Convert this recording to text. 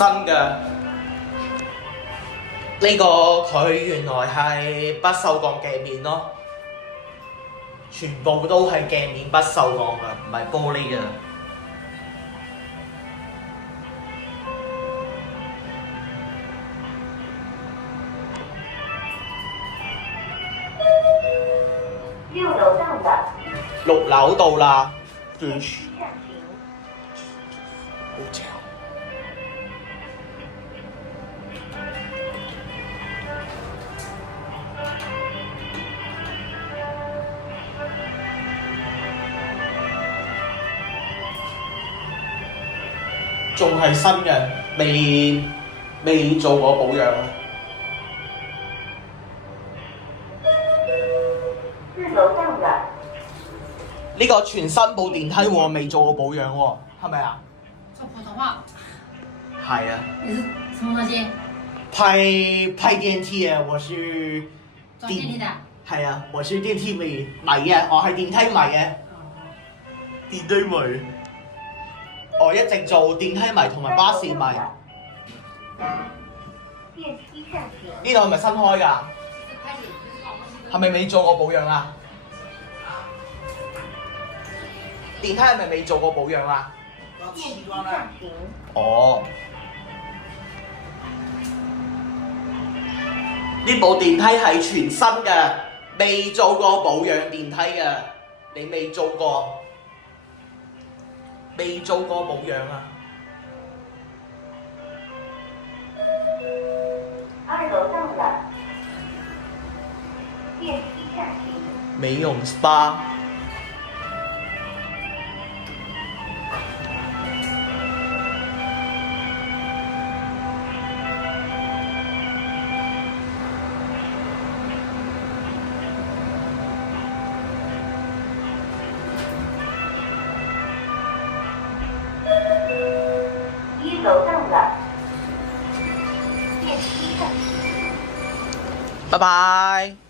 新嘅。呢個佢原來係不鏽鋼鏡面咯，全部都係鏡面不鏽鋼㗎，唔係玻璃㗎。6樓到啦，好正。仲係新嘅，未做過保養。呢個全新部電梯喎，未做過保養喎，係咪啊？說普通話。係啊。你是什麼東西？拍電梯啊，我是裝電梯的。係啊，我是電梯迷嘅，我係電梯迷嘅。電梯迷。我一直做電梯迷同埋巴士迷。呢度係咪新開㗎？係咪未做過保養啊？電梯係咪未做過保養啊？哦。呢部電梯係全新嘅，未做過保養電梯嘅，你未做過？未做過保養啊！2樓到了，電梯暫停。美容 SPA。1樓到了，電梯暫停。拜拜。